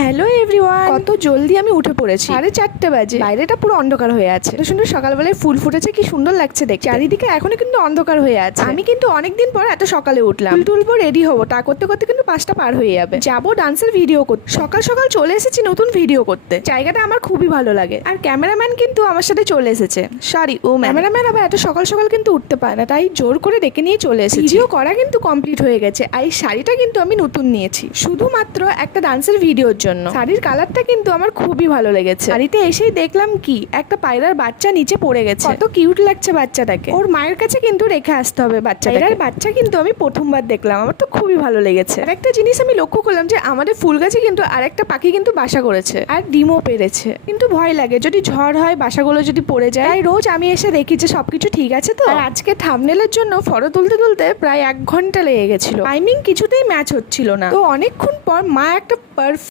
Hello everyone, কত জলদি আমি উঠে পড়েছি। 4:30 বাজে, বাইরেটা পুরো অন্ধকার হয়ে আছে। এত সুন্দর সকালবেলায় ফুল ফুটেছে, কি সুন্দর লাগছে দেখতে। চারিদিকে এখনো কিন্তু অন্ধকার হয়ে আছে। আমি কিন্তু অনেকদিন পর এত সকালে উঠলাম। ফুল তুলবো, রেডি হবো, তা করতে করতে কিন্তু 5টা পার হয়ে যাবে। যাবো ডান্সের ভিডিও করতে। সকাল সকাল চলে এসেছি নতুন ভিডিও করতে। জায়গাটা আমার খুবই ভালো লাগে। আর ক্যামেরাম্যান কিন্তু আমার সাথে চলে এসেছে। সরি, ও ক্যামেরাম্যান আবার এত সকাল সকাল কিন্তু উঠতে পারে না, তাই জোর করে ডেকে নিয়ে চলে এসেছি। ভিডিও করা কিন্তু কমপ্লিট হয়ে গেছে। আর এই শাড়িটা কিন্তু আমি নতুন নিয়েছি শুধুমাত্র একটা ডান্সের ভিডিওর জন্য। শাড়ির কালারটা কিন্তু আমার খুবই ভালো লেগেছে। শাড়িতে এসেই দেখলাম কি একটা পায়রার বাচ্চা নিচে পড়ে গেছে। কত কিউট লাগছে বাচ্চাটাকে। ওর মায়ের কাছে কিন্তু রেখে আসতে হবে বাচ্চাটাকে। পায়রার বাচ্চা কিন্তু আমি প্রথমবার দেখলাম, আমার তো খুবই ভালো লেগেছে। আর একটা জিনিস আমি লক্ষ্য করলাম যে আমাদের ফুল গাছে কিন্তু আরেকটা পাখি কিন্তু বাসা করেছে আর ডিমও পেরেছে। কিন্তু ভয় লাগে যদি ঝড় হয়, বাসাগুলো যদি পড়ে যায়। তাই রোজ আমি এসে দেখি যে সবকিছু ঠিক আছে তো। আর আজকে থাম্বনেলের জন্য ফটো তুলতে তুলতে প্রায় 1 ঘন্টা লেগে গেছিল। টাইমিং কিছুতেই ম্যাচ হচ্ছিল না। তো অনেকক্ষণ পর মা একটা